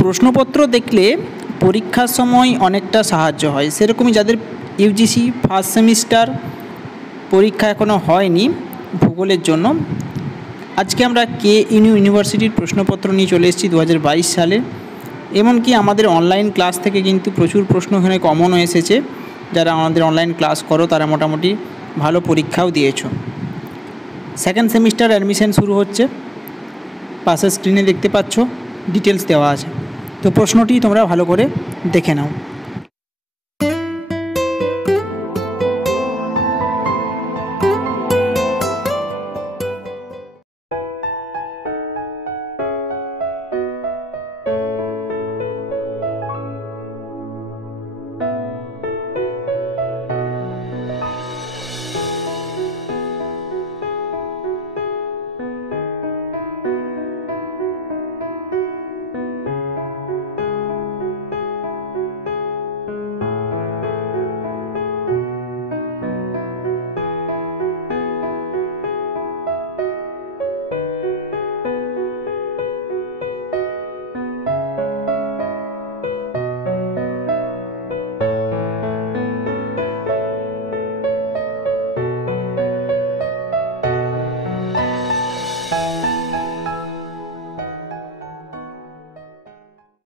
প্রশ্নপত্র দেখলে পরীক্ষার সময় অনেকটা সাহায্য হয়। সেরকমই যাদের ইউজিসি ফার্স্ট সেমিস্টার পরীক্ষা এখনও হয়নি ভূগোলের জন্য, আজকে আমরা KNU ইউনিভার্সিটির প্রশ্নপত্র নিয়ে চলে এসেছি 2022 সালে। এমনকি আমাদের অনলাইন ক্লাস থেকে কিন্তু প্রচুর প্রশ্ন এখানে কমনও এসেছে। যারা আমাদের অনলাইন ক্লাস করো তারা মোটামুটি ভালো পরীক্ষাও দিয়েছো। সেকেন্ড সেমিস্টার অ্যাডমিশন শুরু হচ্ছে, পাশের স্ক্রিনে দেখতে পাচ্ছ ডিটেলস দেওয়া আছে। তো প্রশ্নটি তোমরা ভালো করে দেখে নাও।